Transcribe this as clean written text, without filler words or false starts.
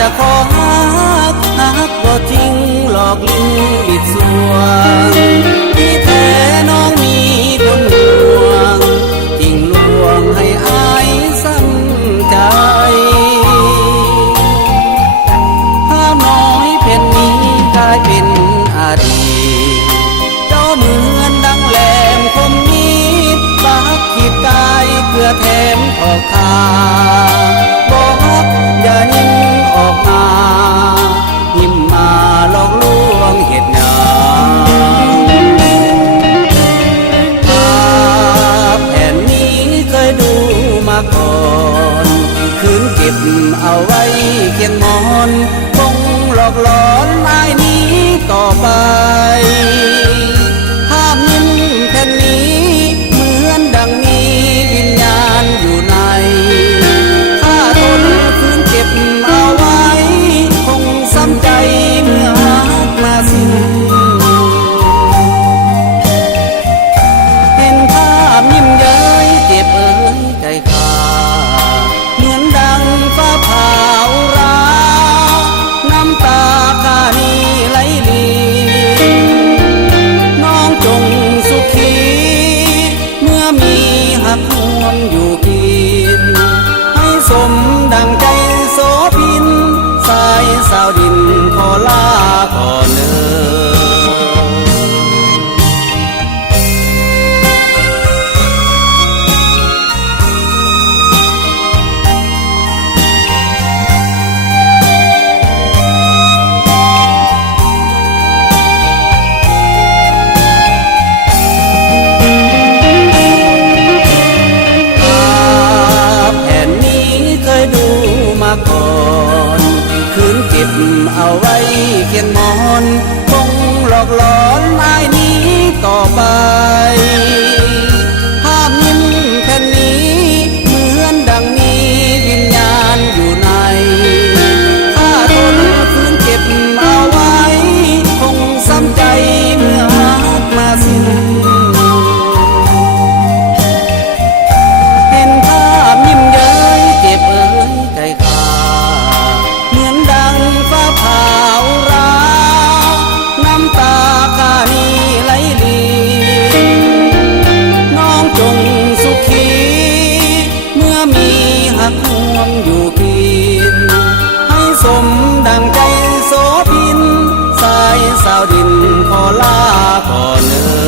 จะขอฮักบ่จริงหลอกลิ้นบิดสวงที่แท้น้องมีคนห่วงจริงลวงให้อายซ้ำใจภาพน้อยเพ่นนี้กลายเป็นอดีตเจ้าเหมือนดังแหลมคมมีดบาดขีดกายเพื่อแถมขอบคาบอกอย่านิ่งออกมายิ้มมาหลอกลวงเหตุหยังภาพแผ่นนี้เคยดูมาก่อนคืนเก็บเอาไว้เขียนมอนคงหลอกหลอนอายนี้ต่อไปภาพยิ้มแผ่นนี้เหมือนดังมีวิญญาณอยู่ในข้าทนคืนเก็บเอาไว้คงซ้ำใจเมื่อรักมาสิ้นเห็นภาพยิ้มเย้ยเจ็บใจขาดเหมือนดังฟ้าผ่าอุราน้ำตาข้านี้ไหลลีน้องจงสุขีเมื่อมีหักห่วงอยู่กินให้สมดังใจโสพินสายสาวดินขอลาก่อนเด้อก่อนคืนเก็บเอาไว้เขียนมอนคงหลอกหลอนอายนี้ต่อไปภาพยิ้มแผ่นนี้เหมือนดังมีวิญญาณอยู่ในข้าทนคืนเก็บเอาไว้คงซ้ำใจเมื่อรักมาสิ้นเห็นภาพยิ้มเย้ยเจ็บใจขาดเหมือนดังฟ้าผ่าอุราน้ำตาข้านี้ไหลลีน้องจงสุขีเมื่อมีหักห่วงอยู่กินให้สมดังใจโสพินสายสาวดินขอลาก่อนเด้อ